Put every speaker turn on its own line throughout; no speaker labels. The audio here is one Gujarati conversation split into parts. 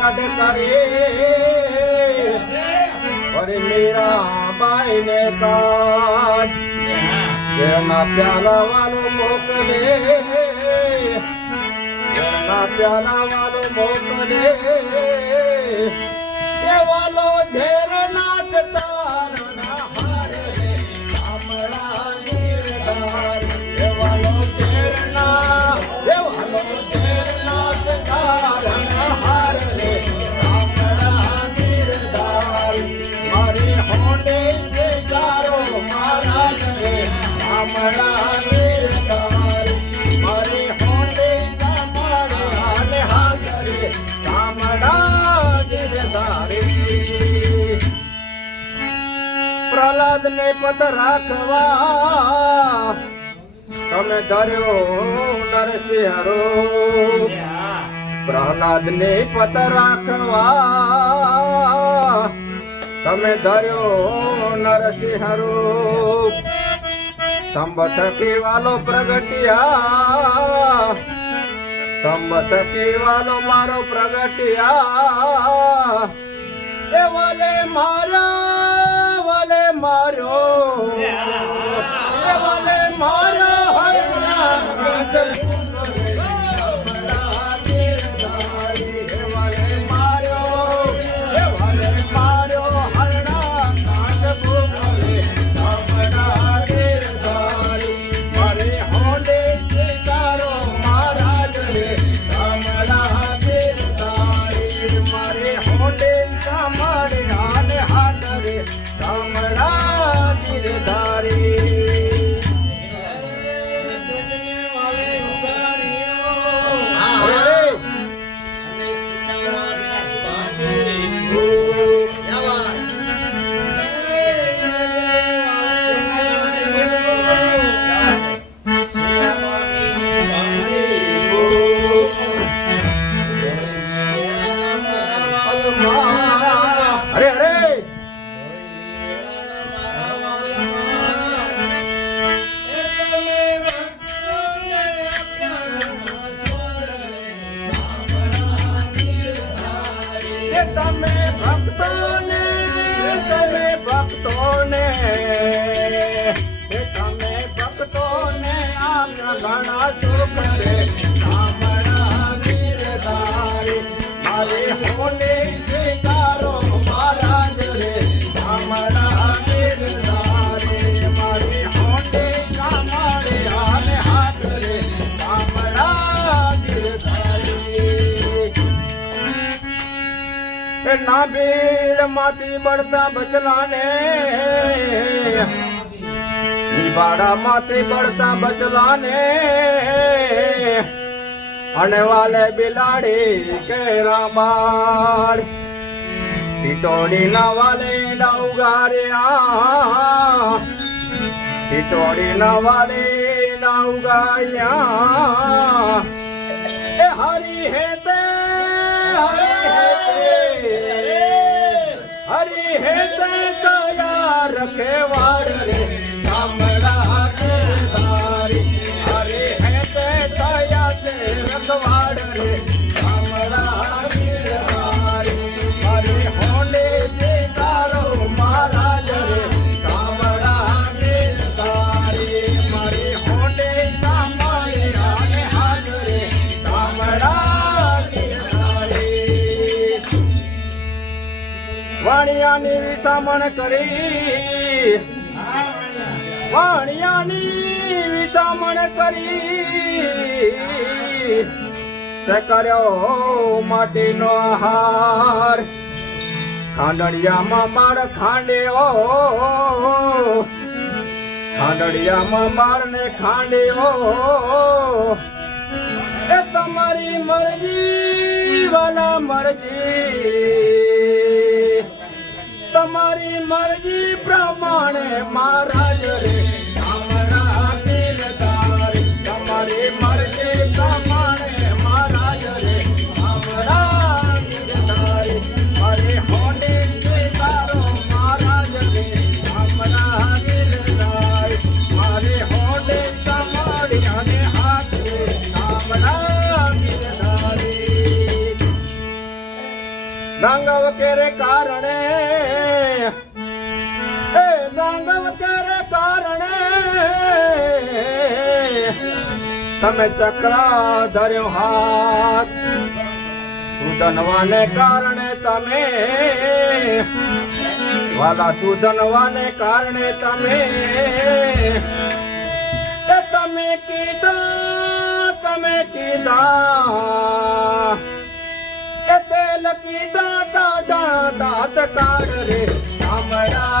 રાણાજીએ રદ કરી ફરી મીરાબાઈને કાજ જેના પ્યાલા વાલો મોકલે જેના પ્યાલા વાલો મોકલે એ પ્રહલાદ ને પદ રાખવા. તમે ધર્યો નરસિંહ રૂપ પ્રહલાદ ને પદ રાખવા. તમે ધર્યો નરસિંહ રૂપ સ્તંભ થકી વાલો પ્રગટિયા. સ્તંભ વાલો મારો પ્રગટિયા. એ વાલે મારો વાલે મારો. એ વાલે મારો હરણા. એ નાભીડમાંથી બળતા બચલાને નિબાડા માંથી પડતા બચલાને અને વાલે બિલાડી કે બાળ ટીટોડી ના વાલે ના ઉગાર્યા ટીટોડી ના વાલે ના ઉગાડ્યા એ હરી હે તે, હરી હે તે. હરી હે તે કયા રખે વાડ રે વાણિયાની વિસામણ કરી. વાણિયાની વિસામણ કરી. તે કર્યો માટીનો આહાર. ખાંડડિયામાં માર ખાંડ્યો. ખાંડડિયામાં મારને ખાંડ્યો. એ તમારી મરજી, વાલા મરજી. મરજી પ્રમાણે મહારાજ તમારી મરજી પ્રમાણે મહારાજ રે અમારા મહારાજ રે અમારા દિલદાર તમારી અને હાથ રે વગેરે કારણે તમે ચક્રા ધર્યો હાથ. સુધનવાને કારણે તમે વાલા સુધનવાને કારણે તમે તમે કીધા તમે કીધા. તેલ કીધા, સાજા દાંત કાઢ રે. અમારા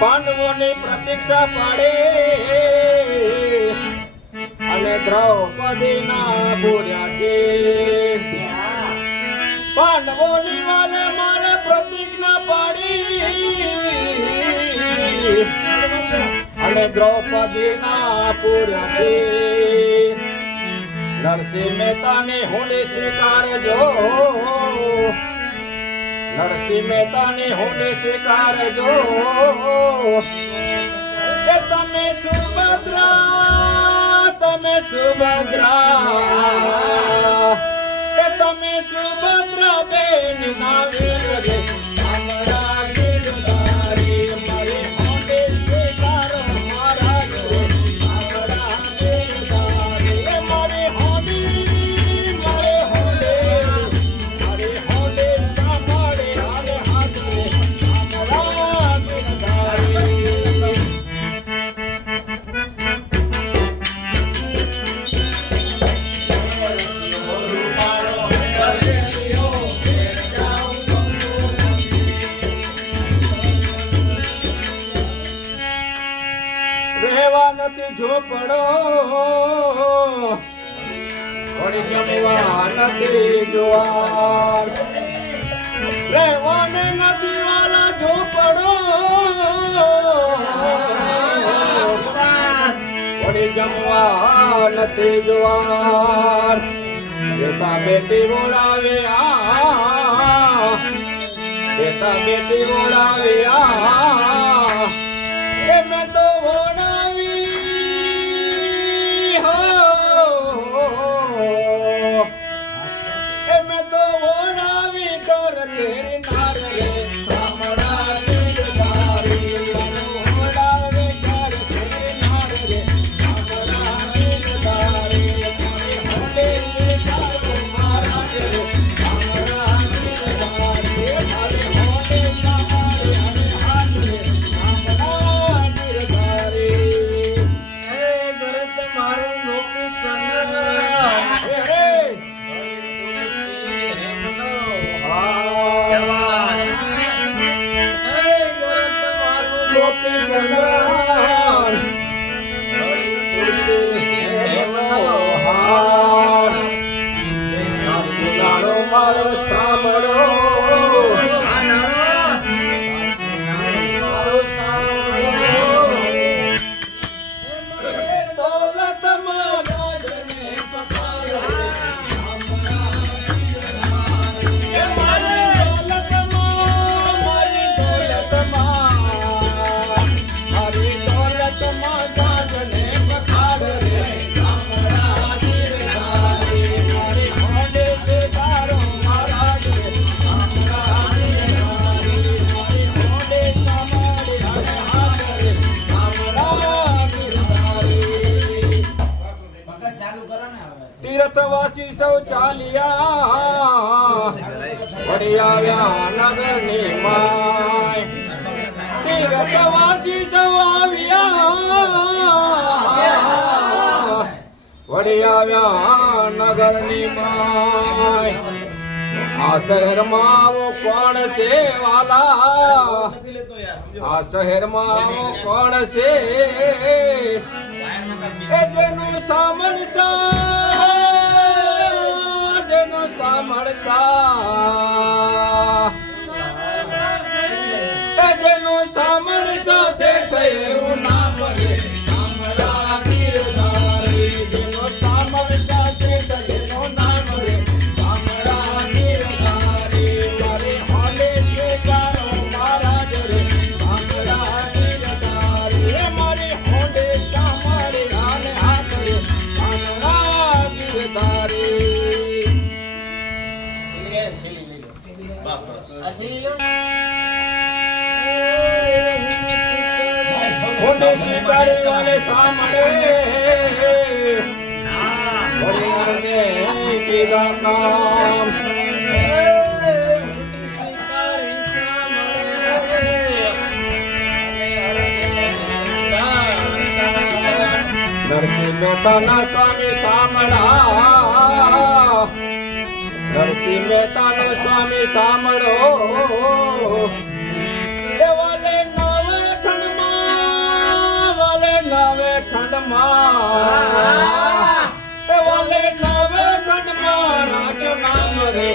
પાંડવોની પ્રતીક્ષા પાડે. અને દ્રૌપદી ના બોલ્યા છે પાંડવોની વાલે મારે પ્રતિજ્ઞા પાડી. અને દ્રૌપદી પૂર્યા છે, નરસિંહ મહેતાને હોને સ્વીકારજો. નરસિંહ મહેતાને હોને સ્વીકારજો. તમે સુભદ્રા તમે સુભદ્રા. તમે સુભદ્રા બેન ના વીર ઝોપડો વળી જમવા નથી જોવાર રહેવાને નથી વાલા ઝોપડો વળી જમવા નથી જોવાર બેટા બેટી બોલાવે, આ બેટા બેટી બોલાવે આ. તીર્થવાસી સૌ ચાલ્યા. વળી આવ્યા નગરની માય. તીર્થવાસી સૌ આવ્યા. વળી આવ્યા નગરની માય. આ શહેરમાં કોણ છે વાલા આ શહેરમાં કોણ છે જેનું સામણસા જેનું સામણસા હોડે સ્વીકારી વાલે સામરે હરિહરને કીધા કામ. નરસિંહ મહેતાના સ્વામી સાંભળા. નરસિંહ મહેતાનો સ્વામી સાંભળો. વાલે નવે ખંડમાં, વાલે નવે ખંડમાં. વાલે નવે ખંડમાં રાજ નામ રે